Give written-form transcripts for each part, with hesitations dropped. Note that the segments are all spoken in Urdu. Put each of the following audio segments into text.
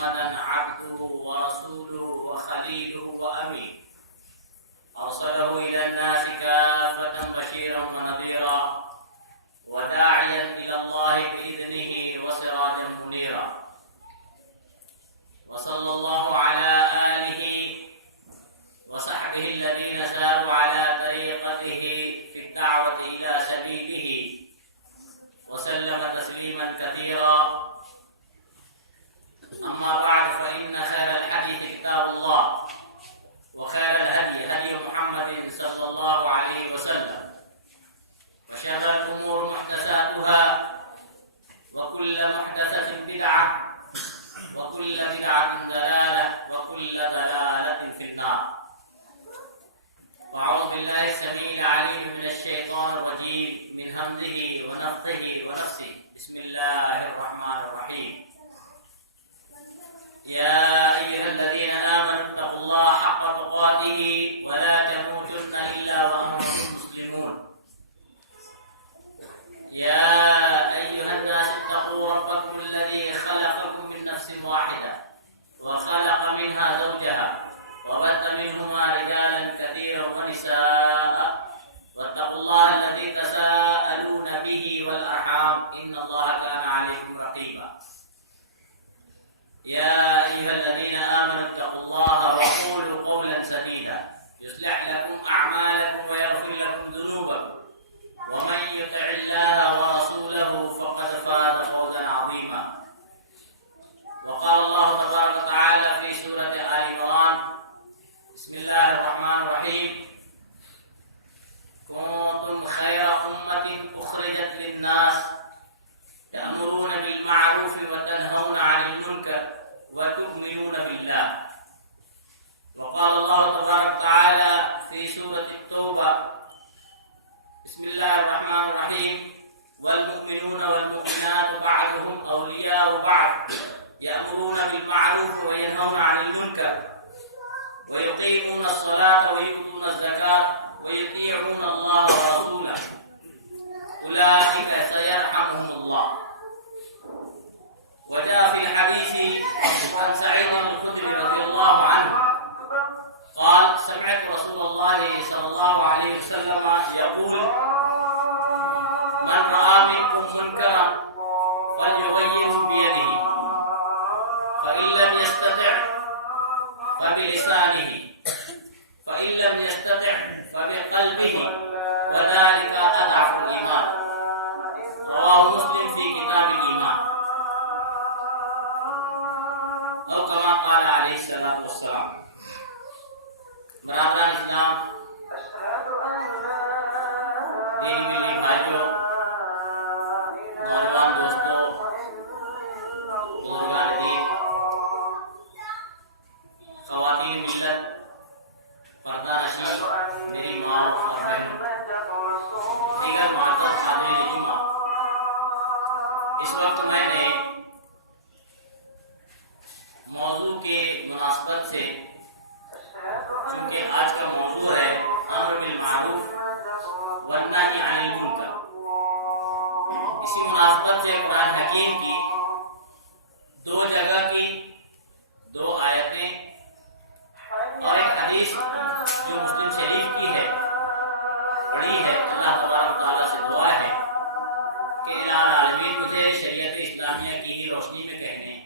محمدا عبده ورسوله وخليله وأمينه أرسله إلى الناس كافة بشيرا ونذيرا وداعيا إلى الله بإذنه وسراجا منيرا وصلى الله على آله وصحبه الذين ساروا على طريقته في الدعوة إلى سبيله وسلم تسليما كثيرا. أما بعد فإن خير الحديث كتاب الله وخير الهدي هدي محمد صلى الله عليه وسلم وشر الأمور محدثاتها وكل محدثة بدعة وكل بدعة ضلالة وكل ضلالة في النار. أعوذ بالله السميع العليم من الشيطان الرجيم من همزه ونفخه ونفسه. بسم الله الرحمن الرحيم. يا أيها الذين آمنوا اتقوا الله حق تقاته ولا تموتن إلا وأنتم مسلمون. يا أيها الناس اتقوا ربكم الذي خلقكم من نفس واحدة وخلق منها زوجها وبث منهما رجالا كثيرا ونساء واتقوا الله الذي تساءلون به والأرحام إن الله كان عليكم رقيبا. يا أيها الذين آمنوا اتقوا الله وقولوا قولا سديدا يصلح لكم أعمالكم ويغفر لكم ذنوبكم ومن يطع الله ورسوله فقد فاز فوزا عظيما. وقال الله تبارك وتعالى في سورة آل عمران بسم الله الرحمن الرحيم كنتم خير أمة أخرجت للناس تأمرون بالمعروف وتنهون عن المنكر وتؤمنون بالله. وقال الله تبارك وتعالى في سورة التوبة بسم الله الرحمن الرحيم والمؤمنون والمؤمنات بعضهم أولياء بعض يأمرون بالمعروف وينهون عن المنكر ويقيمون الصلاة ويؤتون الزكاة ويطيعون الله ورسوله أولئك سيرحمهم الله. وجاء في الحديث عن سعيد بن الخدري رضي الله عنه قال سمعت رسول الله صلى الله عليه وسلم يقول من رأى منكم منكرا فليغيره بيده فإن لم يستطع فبلسانه فإن لم يستطع فبقلبه وذلك أضعف الإيمان. رواه مسلم في كتاب الإيمان. أو كما قال عليه الصلاة والسلام. برادران اسلام، دین ملی بھائیوں، نوجوان دوستوں، بزرگان دین، خواتین ملت، پردہ نشین، میری ماں اور بہنوں، دیگر معزز حاضرین جمعہ، اس وقت میں نے موضوع کے مناسبت سے چونکہ آج کا موضوع ہے امر بالمعروف والنہی عن المنکر، اسی مناسبت سے قرآن حکیم کی دو جگہ کی دو آیتیں اور ایک حدیث جو مسلم شریف کی ہے پڑھی ہے. اللہ تبارک تعالیٰ سے دعا ہے کہ الہ العالمین مجھے شریعت اسلامیہ کی ہی روشنی میں کہنے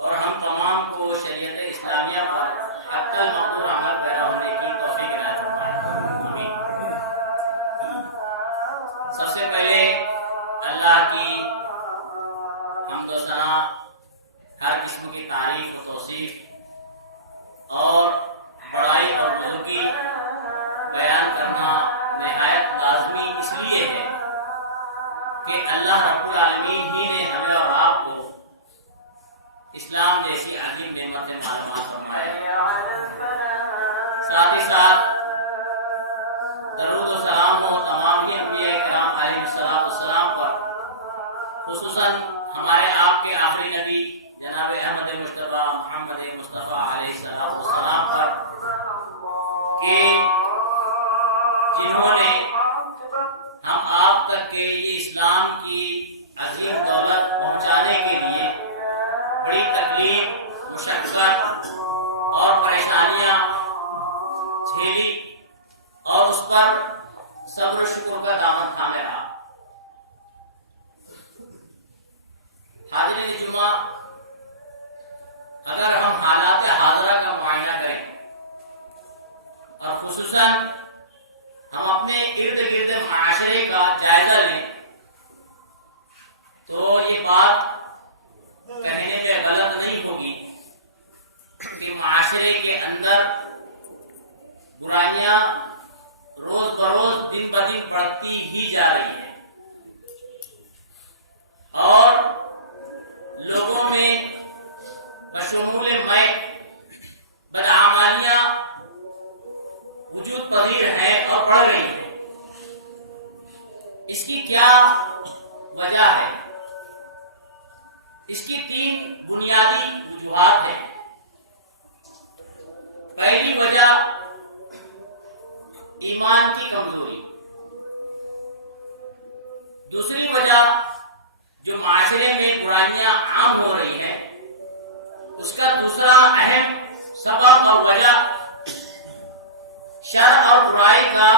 اور ہم تمام کو شریعت اسلامیہ پر حق المقدور عمل پیدا ہونے کی توفیق عنایت فرمائے. سب سے پہلے اللہ کی حمد و ثنا، ہر قسم کی تعریف و توصیف اور بڑائی اور بزرگی بیان کرنا نہایت لازمی اس لیے ہے کہ اللہ رب العالمین ہی نے ہمیں اور آپ کو اسلام جیسی عظیم نعمت سے مالامال فرمایا. ساتھ ہی ساتھ درود و سلام ہو تمام ہی انبیاء کرام علیہ السلام پر، خصوصاً ہمارے آپ کے آخری نبی جناب احمد مصطفیٰ محمد مصطفیٰ علیہ السلام پر کہ جنہوں نے ہم آپ تک کے یہ اسلام کی عظیم دولت پہنچانے کے لیے بڑی تکلیف مشقت اور پریشانیاں جھیلی اور اس پر صبر و شکر کا دامن تھامے رہا. حاضرین جمعہ، اگر ہم حالات حاضرہ کا معائنہ کریں اور خصوصاً ہم اپنے ارد گرد معاشرے کا جائزہ لیں تو یہ بات کہنے میں غلط نہیں ہوگی کہ معاشرے کے اندر برائیاں روز بروز دن بدن بڑھتی ہی جا رہی ہیں اور لوگوں میں بشمول میں بدعمالیاں وجود پذیر ہے اور بڑھ رہی ہے. اس کی کیا وجہ ہے؟ اس کی 3 بنیادی وجوہات ہیں. پہلی وجہ ایمان کی کمزوری. دوسری وجہ جو معاشرے میں برائیاں عام ہو رہی ہیں اس کا دوسرا اہم سبب اور وجہ شر اور برائی کا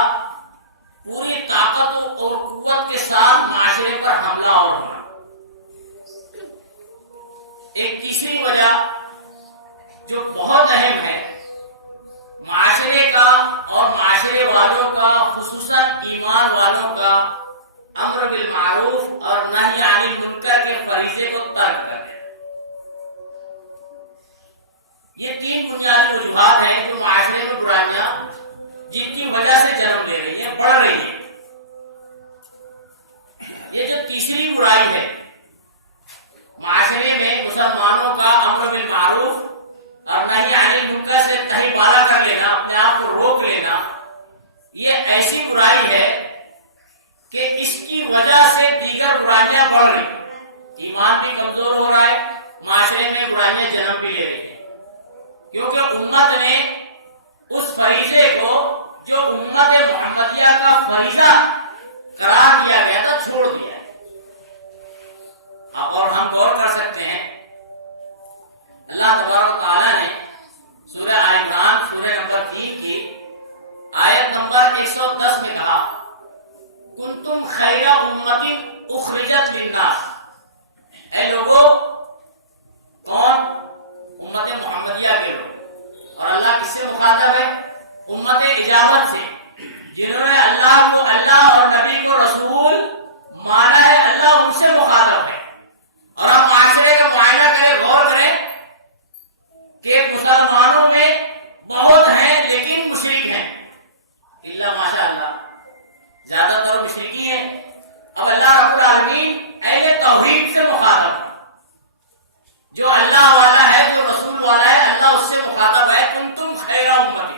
پوری طاقت اور قوت کے ساتھ معاشرے پر حملہ اور ہونا. ایک تیسری وجہ جو بہت اہم ہے، معاشرے کا اور معاشرے والوں کا خصوصاً ایمان والوں کا امر بالمعروف اور نہی عن المنکر کے فریضے کو ترک کر دینا. یہ 3 بنیادی وجوہات ہیں جو معاشرے میں برائیاں جن کی وجہ سے جنم لے رہی ہیں، بڑھ رہی ہیں. یہ جو تیسری برائی ہے معاشرے میں مسلمانوں کا امر بالمعروف اور نہی عن المنکر سے تہی بالا کر لینا، اپنے آپ کو روک لینا، یہ ایسی برائی ہے کہ اس کی وجہ سے دیگر برائیاں بڑھ رہی ہیں. ایمان بھی کمزور ہو رہا ہے، معاشرے میں برائیاں جنم بھی لے رہی ہیں کیونکہ امت نے اس فریضے کو جو امت محمدیہ کا فریضہ قرار دیا گیا تھا چھوڑ دیا ہے. اب اور ہم غور کر سکتے ہیں، اللہ تبارک و تعالیٰ نے سورہ آل عمران سورہ نمبر 3 کی آیت نمبر 110 میں کہا کنتم خیر امت اخرجت للناس. اے لوگوں، کون؟ امت محمدیہ کے لوگ. اور اللہ کس سے مخاطب ہے؟ امت اجابت سے، جنہوں نے اللہ کو اللہ اور نبی کو رسول مانا ہے. اللہ ان سے مخاطب ہے. اور ہم معاشرے کا معائنہ کریں، غور کریں کہ مسلمانوں میں بہت ہیں لیکن مشرک ہیں. اللہ ماشاء اللہ زیادہ تر مشرکی ہیں. اب اللہ رب العالمین اہل توحید سے مخاطب ہے، جو اللہ والا ہے، جو رسول والا ہے، اللہ اس سے مخاطب ہے کنتم خیر امت.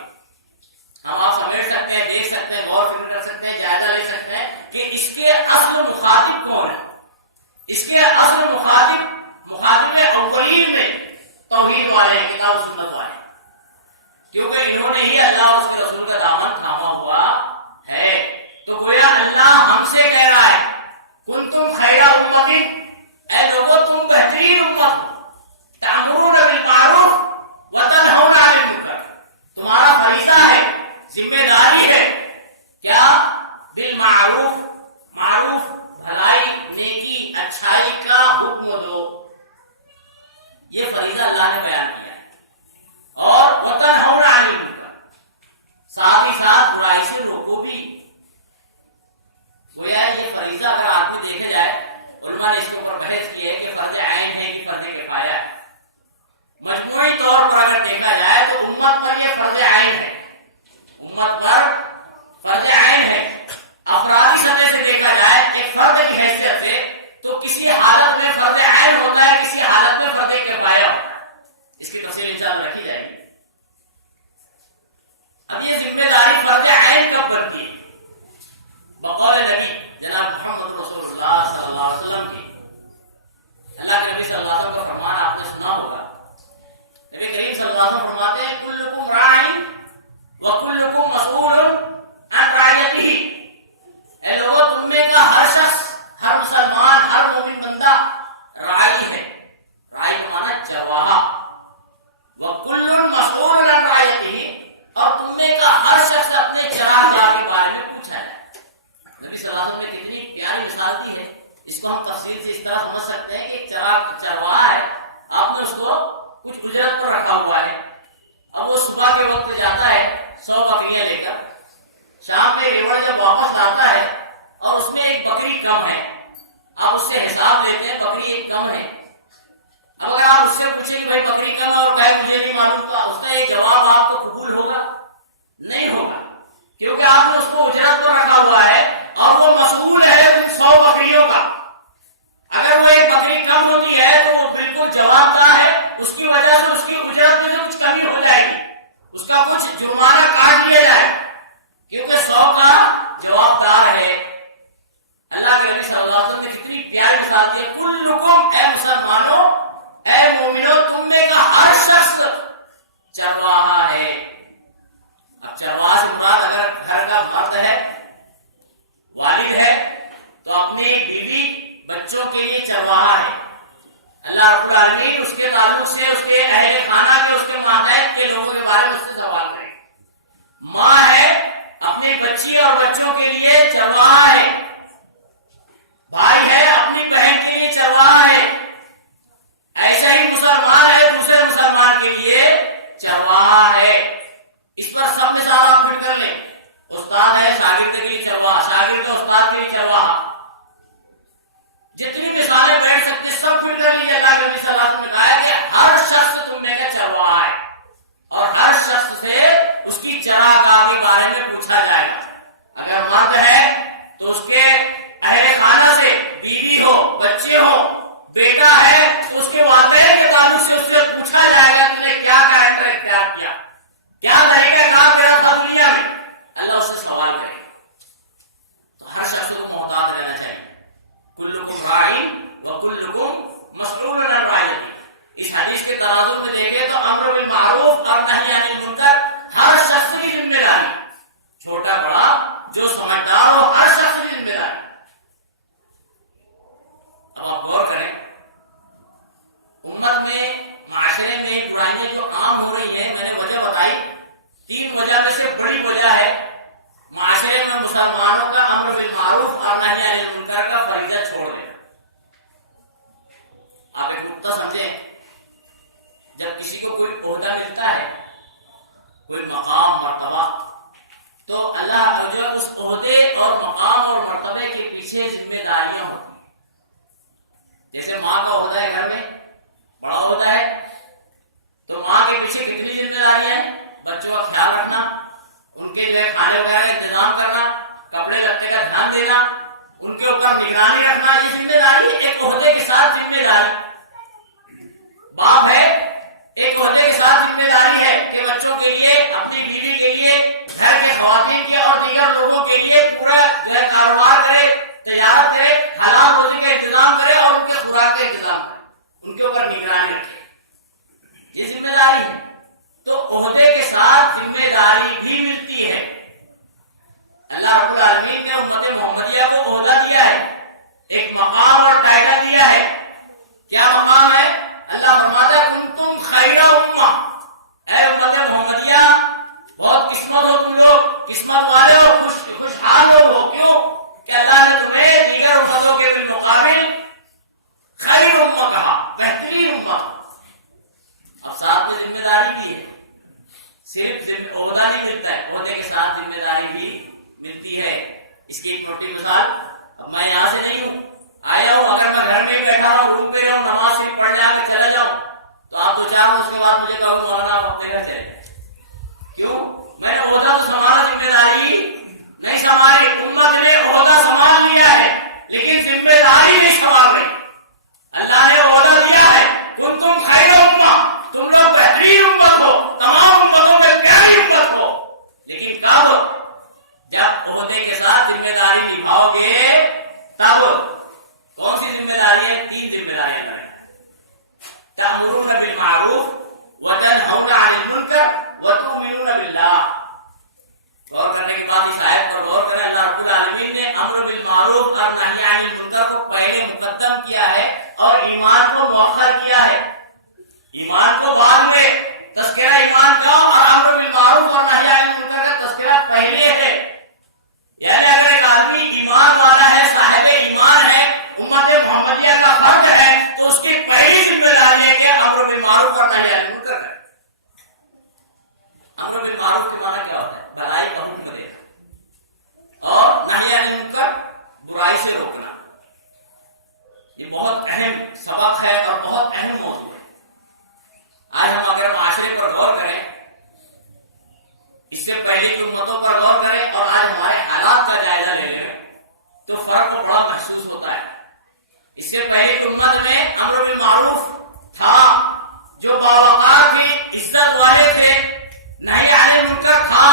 ہم آپ سمجھ سکتے ہیں، دیکھ سکتے ہیں، غور فکر کر سکتے ہیں، جائزہ لے سکتے ہیں کہ اس کے اصل مخاطب کون ہے. اس کے اصل مخاطب اولین میں توحید والے ہیں، کتاب و سنت والے، کیونکہ انہوں نے ہی اللہ اور اس کے رسول کا دامن تھاما ہوا ہے. تو گویا اللہ ہم سے کہہ رہا ہے کنتم خیر امت، اے لوگوں تم بہترین امت ہو، تأمرون بالمعروف وتنہون عن المنکر. تمہارا فریضہ ہے، ذمہ داری ہے، کیا؟ بالمعروف، معروف بھلائی، نیکی، اچھائی کا حکم دو. یہ فریضہ اللہ نے بیان کیا ہے. اور وتنہون عن المنکر، ساتھ ہی ساتھ برائی سے روکو بھی. گویا یہ فریضہ اگر آدمی دیکھا جائے، علماء نے اس کے اوپر بحث کی ہے کہ فرض عین ہے کہ فرض کفایہ ہے. مجموعی طور پر اگر دیکھا جائے تو امت پر یہ فرض عین ہے، امت پر فرض عین ہے. افرادی سطح سے دیکھا جائے ایک فرد کی حیثیت سے تو کسی حالت میں فرض عین ہوتا ہے، کسی حالت میں فرض کفایہ ہوتا ہے. کچھ اجرت پر رکھا ہوا ہے. اب وہ صبح کے وقت جاتا ہے 100 بکریاں لے کر, شام میں ریور جب واپس آتا ہے اور اس میں ایک بکری کم ہے, آپ اس سے حساب لیتے ہیں بکری ایک کم ہے. اب اگر آپ اس سے پوچھیں کہ بھائی بکری کم ہے اور کہے مجھے نہیں معلوم تھا, اس کا یہ جواب آپ کو قبول ہوگا؟ نہیں ہوگا, کیونکہ آپ نے اس کو اجرت پر رکھا ہوا ہے اور وہ مسئول ہے 100 بکریوں کا. اگر وہ ایک بکری کم ہوتی ہے تو وہ بالکل جواب دہ ہے, اس کی وجہ سے اس کی اجرت میں کچھ کمی ہو جائے گی, اس کا کچھ جرمانہ کاٹ لیا جائے, کیونکہ 100 کا جواب دار ہے. اللہ کے نبی صلی اللہ علیہ وسلم نے کتنی پیاری مثال دی ہے, کلکم, اے مسلمانوں, اے مومنوں, تم میں کا ہر شخص چرواہا ہے. اب چرواہا سے مراد اگر گھر کا مرد ہے, والد ہے, تو اپنی بیوی بچوں کے لیے چرواہا ہے. اللہ رب العالمین اس کے تعلق سے اس کے اہل خانہ کے, اس کے ماتحت کے لوگوں کے بارے میں اس سے سوال کرے. ماں ہے اپنی بچی اور بچوں کے لیے چرواہا ہے, بھائی ہے اپنی بہن کے لیے چرواہا ہے, ایسا ہی مسلمان ہے دوسرے مسلمان کے لیے چرواہا ہے. اس پر سب مثال آپ پھر کر لیں. استاد ہے شاگرد کے لیے چرواہا, شاگرد استاد کے لیے چرواہا. جتنی مثالیں بیٹھ سکتے سب پھر کر لیجیے. اللہ کے نبی صلی اللہ علیہ وسلم نے کہا کہ ہر شخص تم میں کا چرواہا ہے اور ہر شخص سے اس کی چراگاہ کے بارے میں پوچھا جائے گا. اگر مرد ہے تو اس کے اہل خانہ سے, بیوی ہو, بچے ہو, بیٹا ہے تو اس کے والدین کے تعلق سے اس سے پوچھا جائے گا تم نے کیا کریکٹر اختیار کیا, کیا طریقہ کام کرا تھا دنیا میں. اللہ اس سے سوال کرے گا. تو ہر شخص کو محتاط رہنا چاہیے. کلکم راعی وکلکم مسئول عن رعیتہ. اس حدیث کے تناظر میں دیکھیں تو امر بالمعروف اور نہی عن المنکر ہر شخص کی ذمہ داری, چھوٹا بڑا جو سمجھدار ہو ہر شخص کی ذمہ داری. اب آپ غور کریں, امت میں معاشرے میں برائیاں جو عام ہو رہی ہیں, میں نے وجہ بتائی, 3 وجہ میں سے بڑی وجہ ہے معاشرے میں مسلمانوں کا امر بالمعروف اور نہی عن المنکر کا فریضہ چھوڑ دینا. آپ ایک نقطہ سمجھیں, جب کسی کو کوئی عہدہ ملتا ہے, کوئی مقام مرتبہ, تو اللہ جو اس عہدے اور مقام اور مرتبے کے پیچھے ذمہ داریاں ہوتی ہیں. جیسے ماں کا عہدہ ہے گھر میں, بڑا عہدہ ہے, تو ماں کے پیچھے کتنی ذمہ داریاں ہیں؟ بچوں کا خیال رکھنا, ان کے جو کھانے وغیرہ کا انتظام کرنا, کپڑے لتے کا دھیان دینا, ان کے اوپر نگرانی رکھنا, یہ ذمہ داری ایک عہدے کے ساتھ ذمہ داری. باپ ہے, ایک عہدے کے ساتھ ذمہ داری ہے کہ بچوں کے لیے, اپنی بیوی کے لیے, گھر کے خواتین کے اور دیگر لوگوں کے لیے پورا کاروبار کرے, تجارت کرے, حلال روزی کا انتظام کرے اور ان کے خوراک کا انتظام کرے, ان کے اوپر نگرانی رکھے. یہ ذمہ داری ہے. تو عہدے کے ساتھ ذمہ داری بھی ملتی ہے. اللہ رب العالمین نے امت محمدیہ کو عہدہ دیا ہے, ایک مقام اور ٹائٹل دیا ہے. کیا مقام ہے؟ اللہ فرماتا ہے کنتم خیر امہ, اے امت محمدیہ بہت قسمت ہو تم لوگ, قسمت والے ہو, خوشحال ہو. کیوں کہ اللہ نے تمہیں دیگر امتوں کے بالمقابل خیر امہ کہا, بہترین امہ. اب ساتھ میں ذمہ داری بھی ہے, صرف عہدہ نہیں ملتا ہے, عہدے کے ساتھ ذمہ داری بھی ملتی ہے. اس کی ایک چھوٹی مثال, اب میں یہاں سے نہیں ہوں, آیا ہوں, اگر میں گھر میں ہی بیٹھا رہا ہوں, روم پہ رہوں, نماز صرف پڑھ جا کے چلا جاؤں, تو آپ 2-4 روز کے بعد مجھے کہو مولانا آپ ہفتے گھر چلے جائیں. کیوں؟ میں نے عہدہ تو سنبھالا, ذمہ داری نہیں سنبھالی. امت نے عہدہ سنبھال لیا ہے لیکن ذمہ داری نہیں سنبھال رہی. اللہ نے عہدہ دیا ہے کنتم خیر امہ, تم لوگ بہترین امت ہو, تمام امتوں میں پیاری امت ہو. لیکن کب؟ جب عہدے کے ساتھ ذمہ داری نبھاؤ گے تب. کون سی ذمہ داری ہے؟ 3 ذمہ داریاں لگیں. تأمرون بالمعروف وتنهون عن المنکر بالمعروف اور نہی عن المنکر کریں. امر بالمعروف کے معنی کیا ہوتا ہے؟ بھلائی کا حکم دینا اور نہی عن المنکر برائی سے روکنا. یہ بہت اہم سبق ہے اور بہت اہم موضوع ہے. آج ہم اگر معاشرے پر غور کریں، اس سے پہلے کی امتوں پر غور کریں اور آج ہمارے حالات کا جائزہ لے لیں تو فرق کو بڑا محسوس ہوتا ہے. اس سے پہلے کی امت میں امر بالمعروف تھا جو باوقار کی عزت والے تھے، نہی عن المنکر تھا،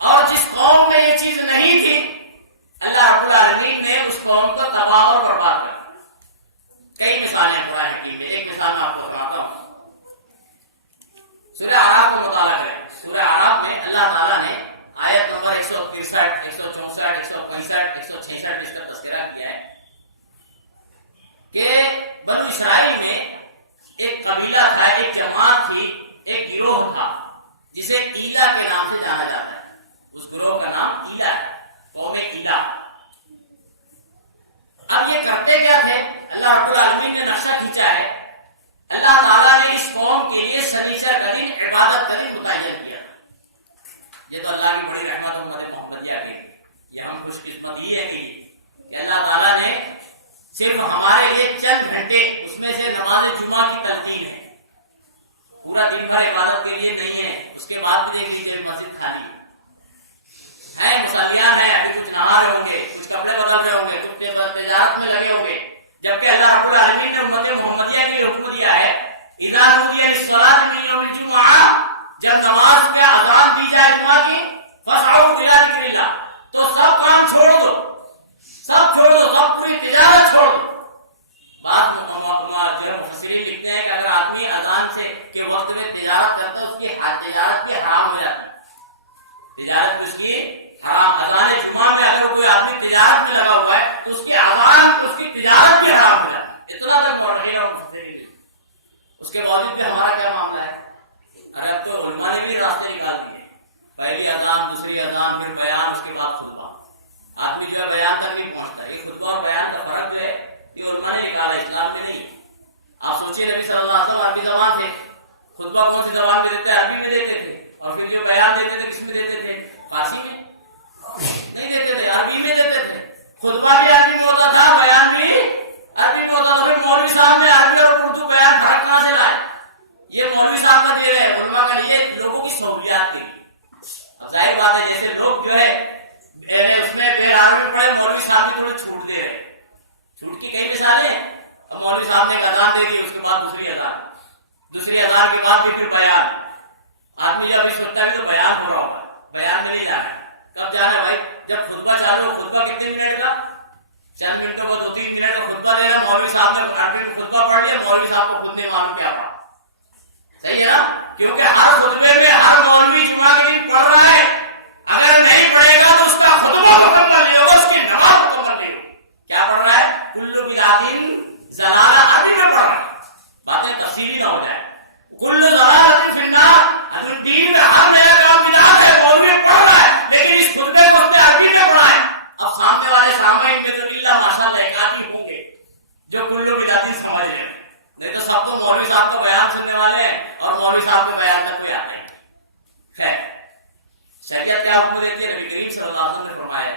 اور جس قوم میں یہ چیز نہیں تھی اللہ رب العالمین نے اس قوم کو تباہ اور برباد کر دیا. کئی مثالیں قرآن حکیم میں، ایک مثال میں آپ کو سناتا ہوں. سورہ اعراف کو مطالعہ کریں. سورہ اعراف میں اللہ تعالیٰ نے آیت نمبر 163 164 165 166 اس کا تذکرہ کیا ہے کہ بنو اسرائیل میں ایک قبیلہ تھا، ایک جماعت تھی، ایک گروہ تھا جسے قیلہ کے نام سے جانا جاتا ہے. اس گروہ کا نام قیلہ ہے، قوم قیلہ. اب یہ کرتے کیا تھے؟ اللہ رب العالمین نے نقشہ کھینچا ہے. اللہ تعالیٰ نے اس قوم کے لیے سنیچر کا دن عبادت کا دن متعین کیا. یہ تو اللہ کی بڑی رحمت امت محمدیہ کی. یہ ہم خوش قسمتی ہے کہ اللہ تعالیٰ نے صرف ہمارے لیے چند گھنٹے، اس میں سے نماز جمعہ کی تلقین ہے، پورا دن بھر عبادت کے لیے نہیں ہے. اس کے بعد بھی دیکھ لیجیے مسجد خالی ہے، مسلیان ہے، ابھی کچھ نہا رہے ہوں گے، کچھ کپڑے بدل رہے ہوں گے، کچھ تجارت میں لگے ہوں گے. جبکہ اللہ رب العالمین نے امت محمدیہ کے لیے حکم دیا ہے اذا نودی للصلاۃ من یوم الجمعہ، جب نماز پہ اذان دی جائے جمعہ کی، فاسعوا الی ذکر اللہ، تو سب کام چھوڑ دو، سب چھوڑ دو، سب پوری تجارت چھوڑ دو. بعض مفسرین لکھتے ہیں کہ اگر آدمی اذان سے کے وقت میں تجارت کرتا ہے اس کی تجارت کی حرام ہو جاتی ہے. تجارت اس کی حرام. اذان جمعہ میں اگر کوئی آدمی تجارت میں لگا ہوا ہے تو اس کی اذان، اس کی تجارت بھی حرام ہو جاتی ہے. اتنا تک مورخین اور مفسرین. اس کے باوجود بھی ہمارا کیا معاملہ ہے؟ ارے اب تو علماء نے بھی راستے نکال دیے. پہلی اذان، دوسری اذان، پھر بیان، اس کے بعد خطبہ. آدمی جو ہے بیان تک نہیں پہنچتا. یہ خطبہ اور بیان کا فرق جو ہے یہ علماء نے نکالا، اسلام میں نہیں. آپ سوچیے نبی صلی اللہ علیہ وسلم عربی زبان تھے، خطبہ کون سی زبان میں دیتے؟ عربی میں دیتے تھے. اور پھر جو بیان دیتے تھے کس میں دیتے تھے؟ فارسی میں نہیں دیتے تھے، عربی میں دیتے تھے. خطبہ بھی عربی میں ہوتا تھا، بیان بھی عربی میں ہوتا تھا. پھر مولوی صاحب نے عربی اور اردو بیان گھر کہاں سے لائے؟ یہ مولوی صاحب کا دے رہے ہیں، علماء کا یہ لوگوں کی سہولیات کی. اب ظاہر بات ہے جیسے لوگ جو ہے اس میں بے عربی پڑھے، مولوی صاحب بھی تھوڑی چھوٹ دے رہے. چھوٹ کی کئی مثالیں ہیں. اب مولوی صاحب نے ایک اذان دے دی، اس کے بعد دوسری اذان، دوسری اذان کے بعد پھر بیان. آدمی جب ابھی سنتا ہے تو بیان ہو رہا ہوگا، بیان میں نہیں جانا ہے. کب جانا ہے بھائی؟ جب خطبہ چالو. خطبہ کتنے منٹ کا؟ چند منٹ کا، 2-3 منٹ کا خطبہ دے گا. مولوی صاحب نے عربی میں خطبہ پڑھ لیا، مولوی صاحب کو خود نہیں معلوم کیا پڑھا. صحیح ہے نا؟ کیونکہ ہر خطبے میں ہر مولوی جمعہ کے دن پڑھ رہا ہے. اگر نہیں پڑھے گا تو اس کا خطبہ مکمل نہیں ہوگا، اس کی نماز مکمل نہیں ہوگی. کیا پڑھ رہا ہے؟ کل بدعۃ ضلالہ، عربی میں پڑھ رہا ہے. باتیں تفصیلی نہ ہو جائے. کل ضلالۃ فی النار، دین میں ہر نیا کام بدعت ہے، مولوی پڑھ رہا ہے لیکن اس خطبے کو اس نے عربی میں پڑھا ہے. اب سامنے والے سامعین میں تو اللہ ماشاءاللہ ایک آدمی ہوں گے جو کل بدعت سمجھ رہے ہیں، نہیں تو سب تو مولوی صاحب کا بیان سننے والے ہیں اور مولوی صاحب کے بیان کا کوئی آتا نہیں. خیر، شریعت کیا آپ کو دیتی ہے؟ نبی کریم صلی اللہ علیہ وسلم نے فرمایا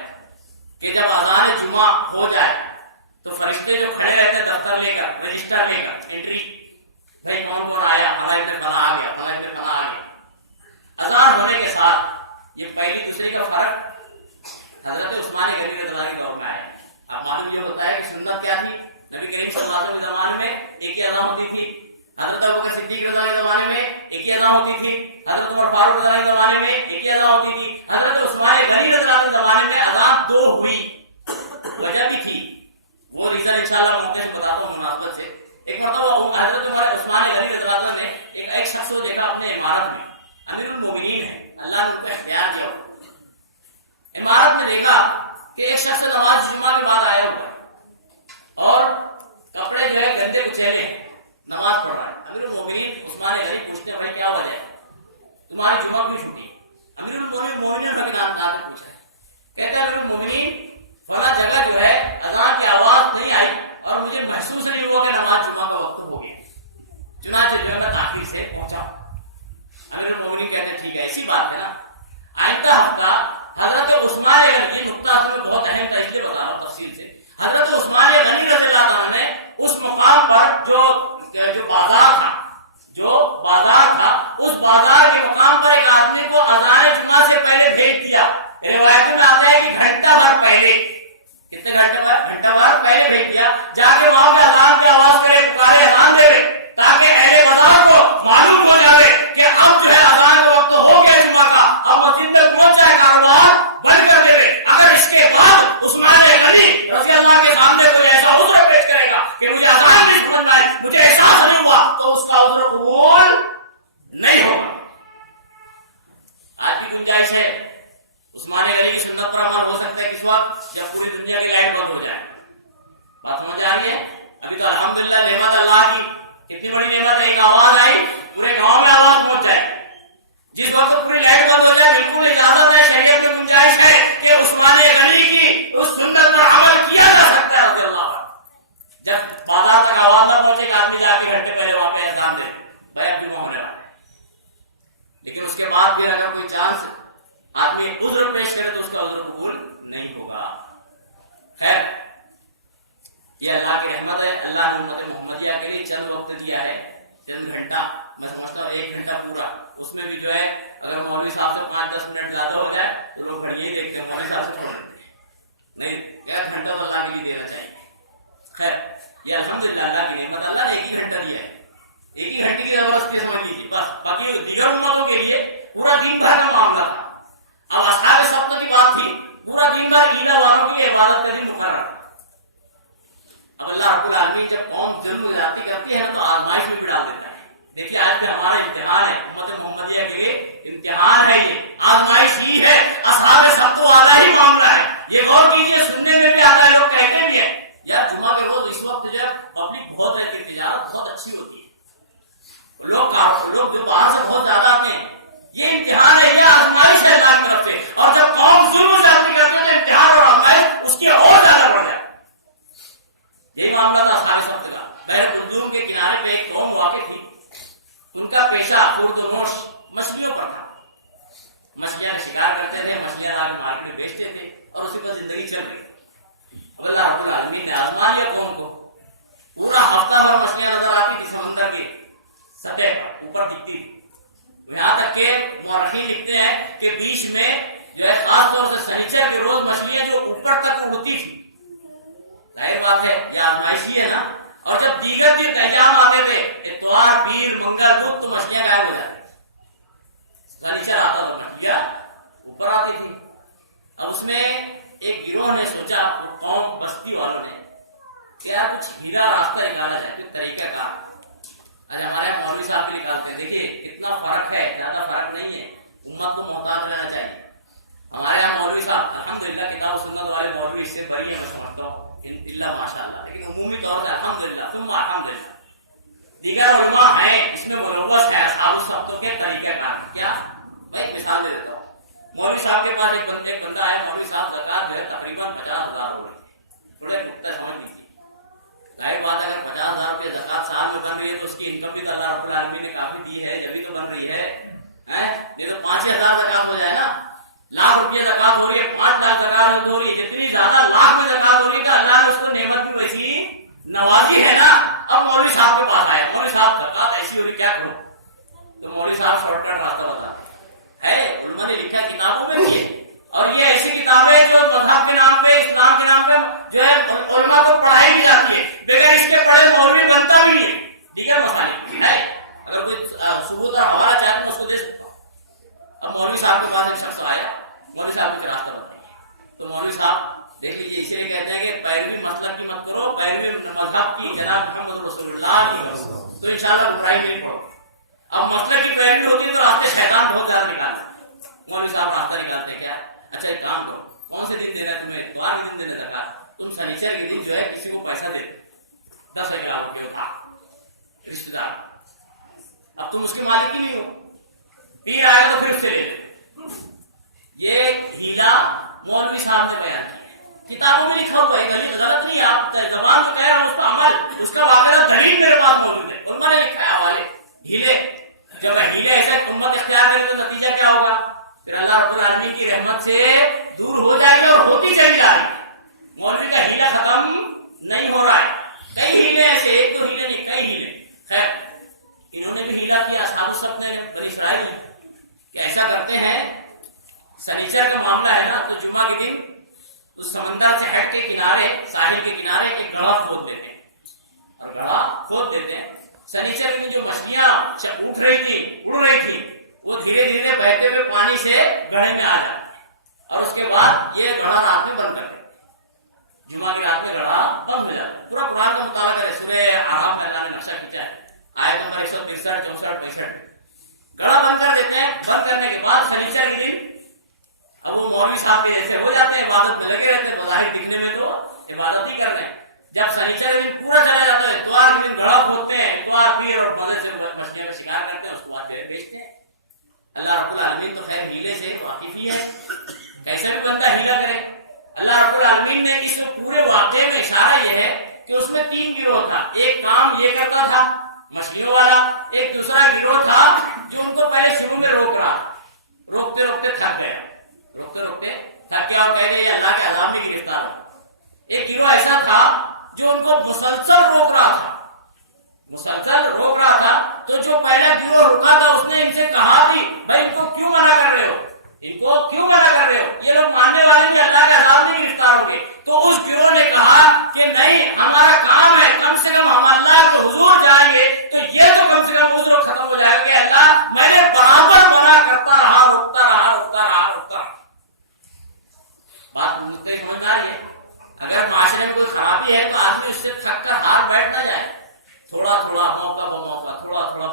کہ جب اذان جمعہ ہو جائے تو فرشتے جو کھڑے رہتے ہیں دفتر لے کر، رجسٹر لے کر، انٹری، بھائی کون کون آیا، ہمارے اتنے کہاں آ گیا، ہمارے اتنے کہاں آ گیا. اذان ہونے کے ساتھ یہ پہلی دوسرے کا فرق حضرت عثمان غنی رضی اللہ کے دور میں آیا. آپ معلوم یہ ہوتا ہے کہ سنت کیا تھی؟ نبی کریم صلی اللہ علیہ وسلم کے زمانے میں ایک ہی اذان ہوتی تھی. حضرت چند گھنٹہ، میں سمجھتا ہوں 1 گھنٹہ پورا، اس میں بھی جو ہے اگر مولوی صاحب سے 5-10 منٹ زیادہ ہو جائے تو لوگ گھڑیے دیکھتے ہیں مولوی صاحب سے چھوڑ دیتے ہیں، نہیں 1 گھنٹہ تو اللہ کے لیے دینا چاہیے. خیر یہ الحمدللہ اللہ کی نعمت، اللہ نے 1 ہی گھنٹہ دیا ہے، 1 ہی گھنٹے کی ضرورت سمجھ لیجیے بس، باقی دیگر امتوں کے لیے پورا دن بھر کا معاملہ تھا. اب اصحاب سبت کی بات تھی، پورا دن بھر گیلا والوں کی عبادت کا دن مقرر. اب اللہ رب العالمین جب قوم ظلم ہو جاتی کرتی ہے تو آزمائش بھی ڈال دیتا ہے. دیکھیے آج بھی ہمارا امتحان ہے، امت محمدیہ کے لیے امتحان ہے، یہ آزمائش ہی ہے. اصحاب سبت والا ہی معاملہ ہے. یہ غور کیجیے، سننے میں بھی آتا ہے، لوگ کہتے بھی ہیں یار جمعہ کے روز اس وقت جو ہے پبلک بہت رہتی ہے، تجارت بہت اچھی ہوتی ہے، لوگ جو باہر سے بہت زیادہ آتے ہیں. یہ امتحان ہے، یہ آزمائش ہے اللہ کی طرف سے. اور جب قوم ظلم جاتی کرتے ہیں تو امتحان اور آزمائش اس کی اور زیادہ بڑھ جائے. یہی معاملہ تھا اصحاب سبت کا. بحر الجوم کے کنارے پہ ایک قوم واقع تھی، ان کا پیشہ خورد و نوش مچھلیوں پر تھا. مچھلیاں کا شکار کرتے تھے، مچھلیاں لا کے مارکیٹ میں بیچتے تھے اور اسی پر زندگی چل رہی. اللہ رب العالمین نے آزما لیا قوم کو. پورا ہفتہ بھر مچھلیاں نظر آتی تھی سمندر کے سطح پر، اوپر دکھتی تھی. یہاں تک کہ مورخین لکھتے ہیں کہ بیچ میں جو ہے خاص طور سے سنیچر کے روز مچھلیاں جو اوپر تک اڑتی تھی. ظاہر بات ہے یہ آزمائشی ہے نا. اور جب دیگر دن ایام آتے تھے، اتوار، پیر، منگل، بدھ، تو مچھلیاں غائب ہو جاتی. سنیچر آتا تھا مچھلیاں اوپر آتی تھی. اب اس میں ایک گروہ نے سوچا، قوم بستی والوں نے، کیا کچھ ہیرا راستہ نکالا جائے، کچھ طریقہ کار. ارے ہمارے مولوی صاحب بھی نکالتے ہیں، دیکھیے کتنا فرق ہے، زیادہ فرق نہیں ہے. امت کو محتاط رہنا چاہیے. ہمارے یہاں مولوی صاحب الحمدللہ کتاب سنت والے مولوی اس سے بڑی ہے، میں سمجھتا ہوں اللہ ماشاء اللہ، لیکن عمومی طور سے الحمدللہ ثم الحمدللہ دیگر علماء ہیں اس میں ملوث ہے اصحاب السبت کے طریقہ کار. کیا بھائی مثال دے دیتا ہوں. مولوی صاحب کے پاس ایک بندہ آیا، مولوی صاحب زکات جو ہے تقریباً 50,000 ہو رہی ہے. تھوڑے پختہ سمجھ لیجیے. ظاہر بات ہے اگر 50,000 روپئے زکات سال میں بن رہی ہے تو اس کی انکم بھی اللہ رب العالمین نے کافی دی ہے، جبھی تو بن رہی ہے. یہ تو 5,000 زکات ہو جائے نا. لاکھ روپیہ زکات ہو رہی ہے، 5 لاکھ زکات ہو رہی ہے، جتنی زیادہ لاکھ میں زکات ہو رہی ہے اللہ نے اس کو نعمت کی ویسی نوازی ہے نا. اب مولوی صاحب کے پاس آیا، مولوی صاحب زکات ایسی ہو رہی کیا کروں؟ تو مولوی صاحب شارٹ کٹ راستہ ہوتا ہے. علماء نے لکھا کتابوں میں بھی ہے، اور یہ ایسی کتابیں جو مذہب کے نام پہ، اسلام کے نام پہ جو ہے علماء کو پڑھائی بھی جاتی ہے، بغیر اس کے پڑھے مولوی بنتا بھی نہیں. دیگر مسائل ہے، اگر کوئی ثبوت اور حوالہ چاہے تو اس کو دے سکتا ہوں. اب مولوی صاحب کے پاس ایک شخص آیا، مولوی صاحب کو راستہ بتائیے. تو مولوی صاحب دیکھ لیجیے، اسی لیے کہتے ہیں کہ پیروی مذہب کی مت کرو، پیروی مذہب کی جناب محمد رسول اللہ کی کرو تو انشاءاللہ برائی نہیں پڑو. اب مسئلہ کی پیروی ہوتی ہے تو راستے شیطان بہت زیادہ نکالتے ہیں. مولوی صاحب راستہ نکالتے ہیں، کیا اچھا ایک کام کرو، کون سے دن دینا ہے تمہیں؟ اتوار کے دن دینا زکات. تم سنیچر کے دن جو ہے کسی کو پیسہ دے 10,000 روپئے تھا رشتے دار. اب تم اس کے مالک ہی نہیں ہو، پیر آئے تو پھر سے لے دو. یہ ہیلا مولوی صاحب نے بیان کی ہے، کتابوں میں لکھا ہوا ہے، دلیل غلط نہیں ہے. آپ زبان سے کہہ رہے ہیں، اس کا عمل، اس کا واقعہ دلیل میرے پاس موجود ہے. علماء نے لکھا ہے حوالے. ہیلے جب ہیلے ایسے امت اختیار کرے تو نتیجہ کیا ہوگا؟ پھر اللہ رب العالمین کی رحمت سے دور ہو جائے گی اور ہوتی چلی جا رہی ہے. مولوی کا ہیلا ختم نہیں ہو رہا ہے. کئی ہیلے ایسے، ایک دو ہیلے نہیں، کئی ہیلے. خیر انہوں نے بھی ہیلا کیا، اصحاب السبت نے بڑی چڑھائی کہ ایسا کرتے ہیں. سنیچر کا معاملہ ہے نا، تو جمعہ کے دن اس سمندر سے ہٹ کے کنارے، ساحل کے کنارے ایک گڑھا کھود دیتے ہیں، اور گڑھا کھود دیتے ہیں. سنیچر کی جو مچھلیاں اٹھ رہی تھی، اڑ رہی تھی، وہ دھیرے دھیرے بہتے ہوئے پانی سے گڑھے میں آ جاتی ہے، اور اس کے بعد یہ گڑھا رات میں بند کر دیتے. جمعہ کی رات میں گڑھا بند ہو جاتا ہے. پورا قرآن کا مطالعہ کرے، سورہ اعراف میں اللہ نے نقشہ کھینچا ہے، آیت نمبر 163، 64، 65. گڑھا بند کر دیتے ہیں. بند کرنے کے بعد سنیچر کے دن اب وہ مولوی صاحب بھی ایسے ہو جاتے ہیں، عبادت میں لگے رہتے ہیں، بظاہر دکھنے میں تو عبادت ہی کر رہے ہیں. جب سنیچر کے دن پورا چلا جاتا ہے، اتوار کے دن گڑھا کھودتے ہیں، اتوار پیر اور مزے سے مچھلیاں کا شکار کرتے ہیں، اس کو بعد بیچتے ہیں. اللہ رب العالمین تو خیر ہیلے سے واقف ہی ہے، کیسے بھی بندہ ہیلا کرے. اللہ رب العالمین نے اس پورے واقعے میں اشارہ یہ ہے کہ اس میں 3 گروہ تھا. ایک کام یہ کرتا تھا مچھلیوں والا، ایک دوسرا گروہ تھا جو ان کو پہلے شروع میں روک رہا، روکتے روکتے تھک گیا، روکتے روکتے تھک گیا اور کہتے ہیں اللہ کے عذاب میں گرفتار ہو. ایک گروہ ایسا تھا جو ان کو مسلسل روک رہا تھا، مسلسل روک رہا تھا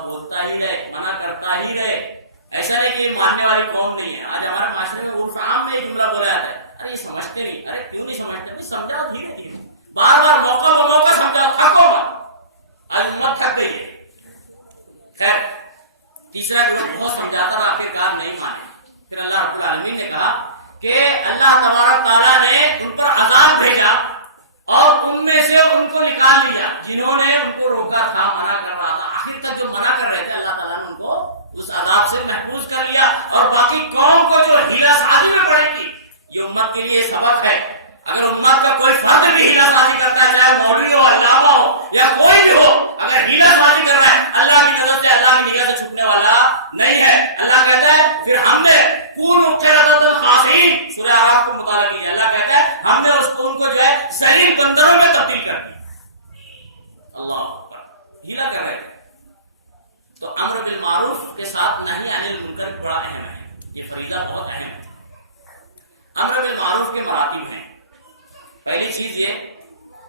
بولتا ہی رہے، منع کرتا ہی رہے. ایسا نہیں کہ ماننے والی قوم نہیں ہے. آج ہمارے معاشرے میں عرف عام میں ایک جملہ بولا جاتا ہے، ارے سمجھتے نہیں. ارے کیوں نہیں سمجھتے؟ سمجھاؤ دھیرے دھیرے، بار بار موقع کو موقع سمجھاؤ، تھکو مت. آج امت تھک گئی ہے. خیر، تیسرا گروپ بہت سمجھاتا رہا، آخرکار نہیں مانے. پھر اللہ رب العالمین نے کہا کہ اللہ تبارک تعالیٰ نے ان پر عذاب بھیجا اور ان میں سے ان کو نکال لیا جنہوں نے ان کو روکا تھا، منع کر رہا تھا. آخر تک جو منع کر رہے تھے اللہ تعالیٰ نے ان کو اس عذاب سے محفوظ کر لیا. اور باقی قوم کو جو ہیلا سازی میں پڑے گی، یہ امت کے لیے سبق ہے. اگر امت کا کوئی فرد بھی ہیلا سازی کرتا ہے، چاہے مولوی ہو، علامہ ہو یا کوئی بھی ہو، اگر ہیلا سازی کر رہا ہے، اللہ کی نظر سے، اللہ کی نگاہ سے چھوٹنے والا نہیں ہے. اللہ کہتا ہے پھر ہم نے سورہ اعراف کو مطالعہ کیجیے. اللہ کہتا ہے ہم نے ان کو جو ہے ذلیل بندروں میں تبدیل کر دیا. اللہ اکبر، ہیلا کر رہے. تو امر بالمعروف کے ساتھ نہی عن المنکر بڑا اہم ہے. یہ فریضہ بہت اہم ہے. امر بالمعروف کے مراتب ہیں. پہلی چیز یہ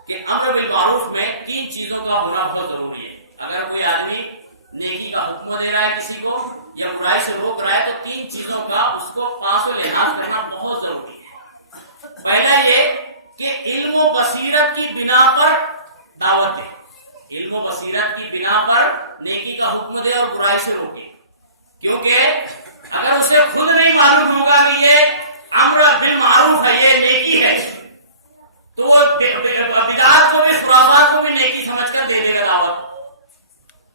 کہ امر بالمعروف میں 3 چیزوں کا ہونا بہت ضروری ہے. اگر کوئی آدمی نیکی کا حکم دے رہا ہے کسی کو یا برائی سے روک رہا ہے، تو 3 چیزوں کا اس کو پاس و لحاظ کرنا بہت ضروری ہے. پہلا یہ کہ علم و بصیرت کی بنا پر دعوت ہے. علم و بصیرت کی بنا پر نیکی کا حکم دے اور برائی سے روکے. کیونکہ اگر اسے خود نہیں معلوم ہوگا کہ یہ امر بالمعروف ہے، یہ نیکی ہے، تو وہ بدعات کو بھی، خرافات کو بھی نیکی سمجھ کر دے دے گا دعوت.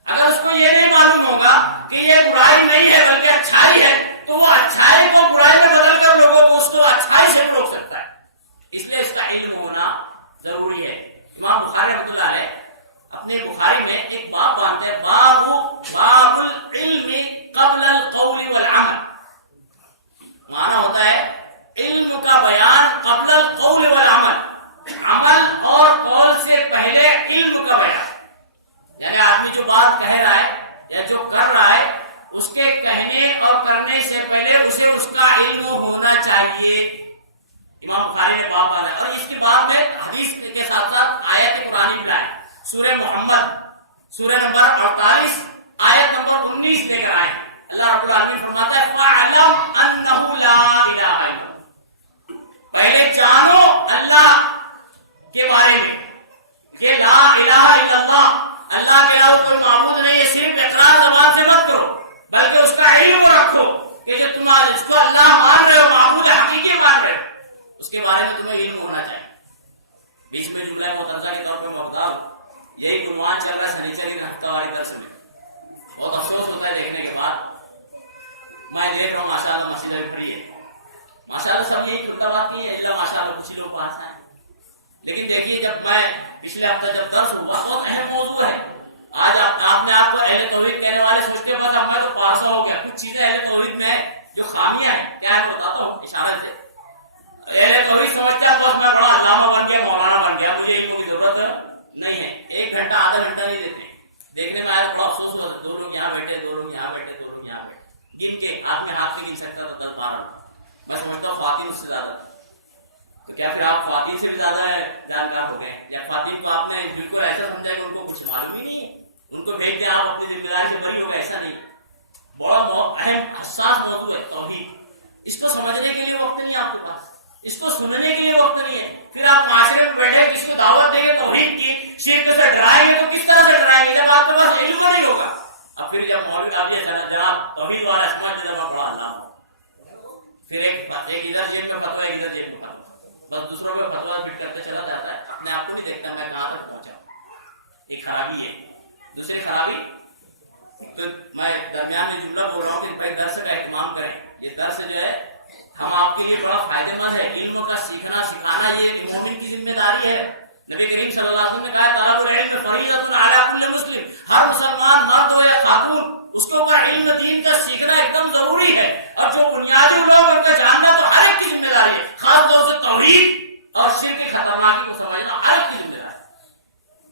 اگر اس کو یہ نہیں معلوم ہوگا کہ یہ برائی نہیں ہے بلکہ اچھائی ہے، تو وہ اچھائی کو برائی میں بدل کر لوگوں کو اس کو اچھائی سے روک سکتا ہے. اس لیے اس کا علم ہونا ضروری ہے. امام بخاری رحمۃ اللہ علیہ اپنے بخاری میں ایک باب باندھتے ہیں، باب العلم قبل القول والعمل. معنی ہوتا ہے علم کا بیان قبل القول والعمل، عمل اور قول سے پہلے علم کا بیان. یعنی آدمی جو بات کہہ رہا ہے یا جو کر رہا ہے، اس کے کہنے اور کرنے سے پہلے اسے اس کا علم ہونا چاہیے. امام بخاری نے باب باندھا. اور اس کے بعد میں حدیث کے ساتھ ساتھ آیت قرآنی بھی لائے. سورہ محمد سورہ نمبر 48 آیت نمبر 19 دے کر آئے. اللہ رب العالمین فرماتا ہے فَاعْلَمْ أَنَّهُ لَا إِلَٰهَ إِلَّا. پہلے جانو اللہ کے بارے میں کہ لا الہ الا اللہ، اللہ کے علاوہ کوئی معبود نہیں ہے. صرف اقرار زبان سے مت کرو بلکہ اس کا علم رکھو کہ جو تم اس کو اللہ مان رہے ہو، معبود حقیقی مان رہے ہو، اس کے بارے میں تمہیں علم ہونا چاہیے. بیچ میں جملہ مترجمہ کے طور پہ میں بتا دوں، یہی عنوان چل رہا ہے سنیچر کے ہفتہ واری درس میں. بہت افسوس ہوتا ہے دیکھنے کے بعد. میں دیکھ رہا ہوں ماشاء اللہ مسجد میں کھڑی ہے، ماشاء اللہ سب یہی کھلتا بات نہیں ہے، اللہ ماشاء اللہ کچھ لوگ پاس ہیں. لیکن دیکھیے جب میں پچھلے ہفتہ جب درس ہوا، بہت اہم موضوع ہے. آج آپ نے آپ کو اہل توحید کہنے والے سوچتے بس اب میں تو پاس ہو گیا. کچھ چیزیں اہل توحید میں ہیں جو خامیاں ہیں. کیا ہے بتاتا ہوں اشارے سے. اہل توحید سمجھتا ہے بس میں بڑا علامہ بن گیا، مولانا بن گیا، مجھے علم کی ضرورت نہیں ہے. 1 گھنٹہ آدھا گھنٹہ نہیں دیتے. دیکھنے میں آیا بڑا افسوس ہوتا ہے، 2 لوگ یہاں بیٹھے، 2 لوگ یہاں بیٹھے، 2 لوگ یہاں بیٹھے. گن کے آپ کے ہاتھ سے گن سکتا تھا 10-12. میں سمجھتا ہوں خواتین اس سے زیادہ. تو کیا پھر آپ خواتین سے بھی زیادہ جانکار ہو گئے؟ یا خواتین کو آپ نے بالکل ایسا سمجھا کہ ان کو کچھ معلوم ہی نہیں ہے، ان کو بھیج دیں آپ اپنی ذمہ داری سے بری ہو گئے؟ ایسا نہیں. بڑا اہم حساس موضوع ہے توحید. اس کو سمجھنے کے لیے وقت نہیں آپ کے پاس، اس کو سننے کے لیے وقت نہیں ہے. پھر آپ معاشرے میں بیٹھے کس کو دعوت دیں گے توحید کی، شرک سے ڈرائیں گے تو کس طرح سے ڈرائیں گے جب آپ کے پاس علم نہیں ہوگا؟ اب پھر جب مولوی آپ جناب توحید والا سمجھ جناب بڑا اللہ ہو، پھر ایک ادھر جیب میں فتوا، ایک ادھر جیب میں فتوا، بس دوسروں میں فتوا فٹ کرتے چلا جاتا ہے، اپنے آپ کو نہیں دیکھتا میں کہاں تک پہنچا. ایک خرابی ہے. دوسری خرابی تو میں درمیان میں جملہ بول رہا ہوں کہ بھائی درس کا اہتمام کریں. یہ درس جو ہے ہم آپ کے لیے بڑا فائدہ مند ہے. علم کا سیکھنا سکھانا یہ مومن کی ذمہ داری ہے. نبی کریم صلی اللہ علیہ وسلم نے کہا طلب العلم فریضۃ علی کل مسلم، ہر مسلمان مرد ہو یا خاتون اس کے اوپر علم دین کا سیکھنا ایک دم ضروری ہے. اور جو بنیادی علوم ان کا جاننا تو ہر ایک کی ذمہ داری ہے، خاص طور سے توحید اور شرک کی خطرناکی کو سمجھنا ہر ایک کی ذمہ داری.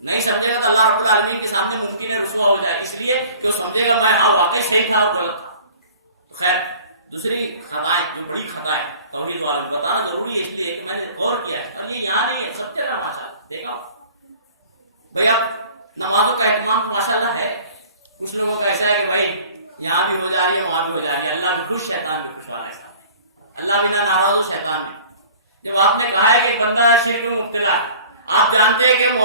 نہیں سمجھے گا تو اللہ رب العالمین کے سامنے ممکن ہے رسوا ہو جائے، اس لیے کہ وہ سمجھے گا میں ہاں واقعی صحیح تھا اور غلط تھا. خیر دوسری خطائیں جو بڑی خطائیں توحید والے بتانا ضروری ہے، اس لیے کہ میں نے غور کیا ہے. اب یہ یہاں نہیں ہے، سب جگہ ماشاءاللہ دیکھا بھائی. اب نمازوں کا اہتمام ماشاءاللہ ہے. کچھ لوگوں کا ایسا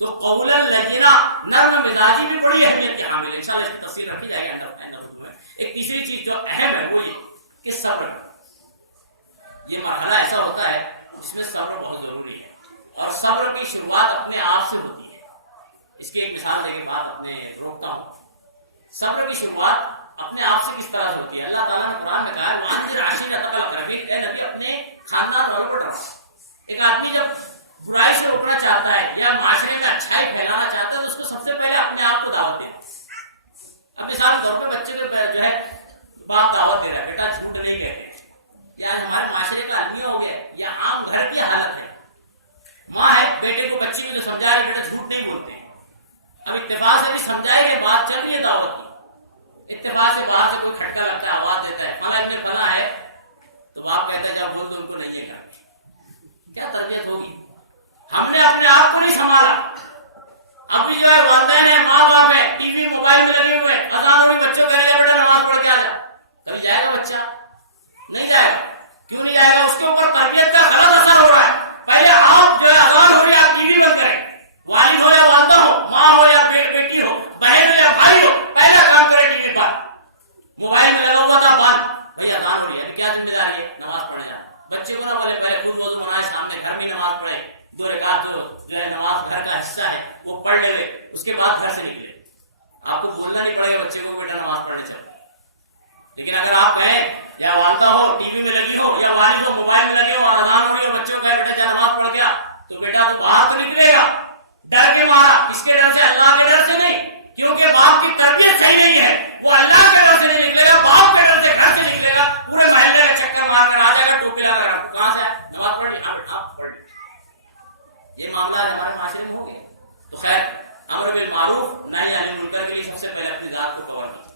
تو قولا لینا نرم مزاجی بھی بڑی اہمیت کی حامل ہے. انشاءاللہ اس کی تفصیل رکھی جائے گی اندر. ایک تیسری چیز جو اہم ہے وہ یہ کہ صبر. یہ مرحلہ ایسا ہوتا ہے جس میں صبر بہت ضروری ہے اور صبر کی شروعات اپنے آپ سے ہوتی ہے. اس کی ایک مثال ہے کہ بات اپنے روکتا ہوں. صبر کی شروعات اپنے آپ سے کس طرح سے ہوتی ہے؟ اللہ تعالیٰ نے قرآن میں کہا ہے وہاں سے راشی نبی اپنے خاندان والوں کو ڈراؤ. ایک آدمی جب برائی سے روکنا چاہتا ہے یا معاشرے میں اچھائی پھیلانا چاہتا ہے تو اس کو سب سے پہلے اپنے آپ کو دعوت دینا. اپنے ساتھ طور پہ بچے کو جو ہے باپ دعوت دے رہا ہے بیٹا جھوٹ نہیں کہتے. یا ہمارے معاشرے کا المیہ ہو گیا یا عام گھر کی حالت ہے. ماں ہے بیٹے کو بچی کو جو سمجھا رہی بیٹا جھوٹ نہیں بولتے ہیں. اب اتفاق سے بھی سمجھائے کہ بات چل رہی ہے دعوت کی. اتفاق سے باہر سے کوئی کھٹکا لگتا ہے آواز دیتا ہے فلاں ابن فلاں ہے تو باپ کہتا ہے جب بول تو ان کو نہیں ہے. کیا تربیت ہوگی؟ ہم نے اپنے آپ کو نہیں سنبھالا. ابھی جو ہے والدین ہیں ماں باپ ہے ٹی وی موبائل میں لگے ہوئے اذان ہوئی بچوں کو کہہ رہے بیٹا نماز پڑھ کے آ جا. کبھی جائے گا بچہ؟ نہیں جائے گا. کیوں نہیں جائے گا؟ اس کے اوپر تربیت کا غلط اثر ہو رہا ہے. پہلے آپ جو ہے اذان ہو رہی ہے آپ ٹی وی بند کریں. والد ہو یا والدہ ہو ماں ہو یا بیٹی ہو بہن ہو یا بھائی ہو پہلا کام کرے ٹی وی پر. موبائل میں لگا ہوا تھا بند بھائی اذان ہو رہی ہے کیا ذمہ داری ہے نماز پڑھنے جانا. بچے کو نہ بولے پہلے خود وضو بنائے سامنے گھر میں نماز پڑھے 2 رکعت جو ہے نماز گھر کا حصہ ہے وہ پڑھ لے اس کے بعد گھر سے نکلے. آپ کو بولنا نہیں پڑے گا بچے کو بیٹا نماز پڑھنے چلو. لیکن اگر آپ کہیں یا والدہ ہو ٹی وی میں لگی ہو یا والد ہو موبائل میں لگی ہو اور اذان ہو رہی ہو بچوں کو کہے بیٹا جا نماز پڑھ گیا تو بیٹا تو باہر تو نکلے گا ڈر کے مارا. اس کے ڈر سے اللہ کے ڈر سے نہیں کیونکہ باپ کی تربیت صحیح نہیں ہے. وہ اللہ کے ڈر سے نہیں نکلے گا باپ کے ڈر سے گھر سے نکلے گا پورے محلے کا چکر مار کر آ جائے گا ٹوپی لگا کر. کہاں سے نماز پڑھ لی؟ ہاں بیٹا پڑھ لی. یہ معاملہ ہمارے معاشرے میں ہو گیا. تو خیر امر بالمعروف نہی عن المنکر کے لیے سب سے پہلے اپنی ذات کو کور کیجیے.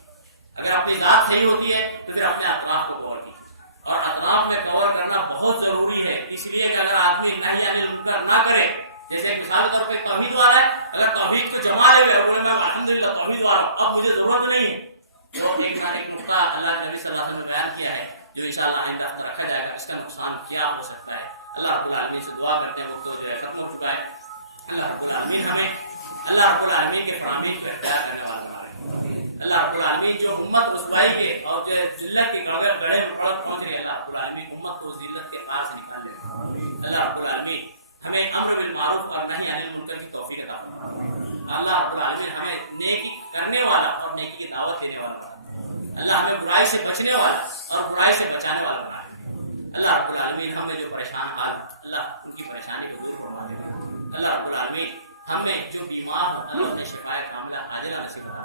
اگر اپنی ذات صحیح ہوتی ہے تو پھر اپنے اطراف کو کور کیجیے. اور اطراف میں کور کرنا بہت ضروری ہے اس لیے کہ اگر آدمی نہی عن المنکر نہ کرے جیسے مثال کے طور پہ توحید والا ہے اگر توحید کو جما لے ہوئے بولے میں الحمدللہ توحید والا اب مجھے ضرورت نہیں ہے تو ایک نقطہ اللہ کے نبی صلی اللہ علیہ وسلم نے بیان کیا ہے جو انشاءاللہ آئندہ تک رکھا جائے گا. اس کا نقصان کیا ہو سکتا ہے؟ اللہ رب العالمین سے دعا کرتے ہیں وہ جو ہے ختم ہو چکا ہے. اللہ رب العالمین ہمیں اللہ رب العالمین کے فرامین کو اختیار کرنے والا بنائے. اللہ رب العالمین جو امت رسوائی کے اور جو ذلت کے گڑھے میں پہنچ رہے اللہ رب العالمین امت کو ذلت کے پاس نکال لے. اللہ رب العالمین ہمیں امر بالمعروف اور نہی عن المنکر کی توفیق عطا فرمائے. اللہ رب العالمین ہمیں نیکی کرنے والا اور نیکی کی دعوت دینے والا بنائے. اللہ ہمیں برائی سے بچنے والا اور برائی سے بچانے والا بنائے. اللہ رب العالمین ہمیں جو پریشان حال اللہ ان کی پریشانی کو دور فرما دے. اللہ رب العالمین ہمیں جو بیمار ہو اللہ انہیں شفائے کاملہ عاجلہ نصیب فرما.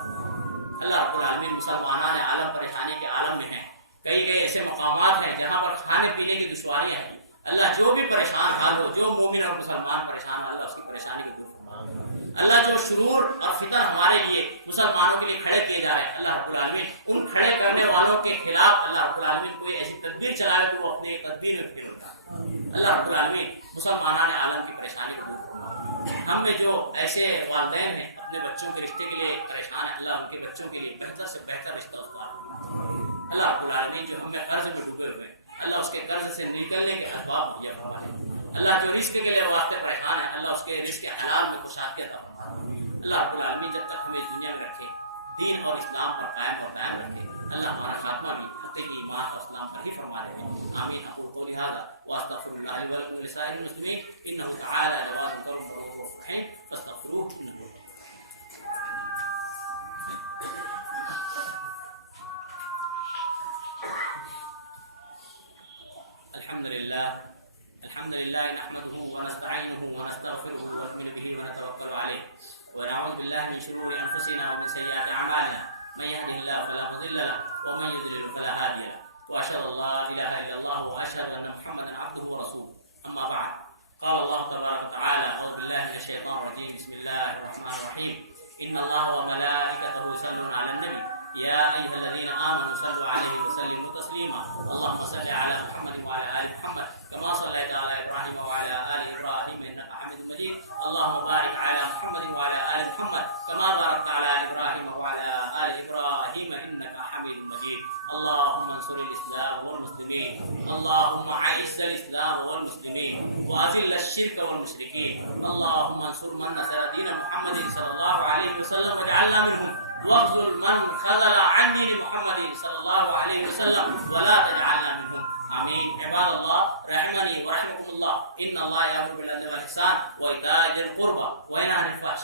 اللہ رب العالمین مسلمانان عالم پریشانی کے عالم میں ہیں. کئی ایسے مقامات ہیں جہاں پر کھانے پینے کی دشواریاں ہیں. اللہ جو بھی پریشان حال ہو جو مومن اور مسلمان پریشان ہو اللہ اس کی پریشانی کو دور فرما. اللہ جو شرور اور فتن ہمارے لیے مسلمانوں کے لیے کھڑے کیے جا رہے ہیں اللہ رب العالمین ان کھڑے کرنے والوں کے خلاف اللہ رب العالمین کوئی ایسی تدبیر چلائے تو وہ اپنے تدبیر میں پھر ہوتا. اللہ رب العالمین مسلمانان عالم کی پریشانی کو دور فرما. ہم میں جو ایسے والدین ہیں اپنے بچوں کے رشتے کے لیے پریشان ہیں اللہ ان کے بچوں کے لیے بہتر سے بہتر رشتہ اللہ رب العالمین جو ہمیں قرض میں ڈوبے ہوئے اللہ اس کے قرض سے نکلنے کے اسباب مجھے فرمائے. اللہ جو رزق کے لیے واقع پریشان ہے اللہ اس کے رزق حلال میں خوشحالی عطا فرمائے. اللہ رب العالمین جب تک ہمیں دنیا میں رکھے دین اور اسلام پر قائم رکھے اللہ ہمارا خاتمہ بھی حقیقی ایمان اور اسلام پر ہی فرما دے. آمین. اقول قولی هذا واستغفر الله لي ولكم ولسائر المسلمين انه تعالى جواد كرم ورؤوف رحيم فاستغفروه انه الحمد لله نحمده ونستعينه ونستغفره ونؤمن به ونتوكل عليه ونعوذ بالله من شرور انفسنا ومن سيئات اعمالنا من يهده الله فلا مضل له ومن يضلل فلا هادي له واشهد ان لا اله الا الله واشهد ان محمدا عبده ورسوله. اما بعد قال الله تبارك وتعالى اعوذ بالله من الشيطان الرجيم بسم الله الرحمن الرحيم ان الله وملائكته يصلون على النبي يا ايها الذين امنوا صلوا عليه وسلموا تسليما اللهم صل على محمد وعلى ال محمد كما صليت على ابراهيم وعلى ال ابراهيم انك حميد مجيد اللهم بارك على محمد وعلى ال محمد كما باركت على ابراهيم وعلى ال ابراهيم انك حميد مجيد اللهم انصر الاسلام والمسلمين اللهم اعز الاسلام والمسلمين واذل الشرك والمشركين اللهم انصر من نصر دين واخذل من خذل عن دين محمد صلى الله عليه وسلم ولا تجعلنا منهم آمين. عباد الله رحمني ورحمكم الله، ان الله يامر بالعدل والاحسان وايتاء ذي القربى وينهى عن الفحشاء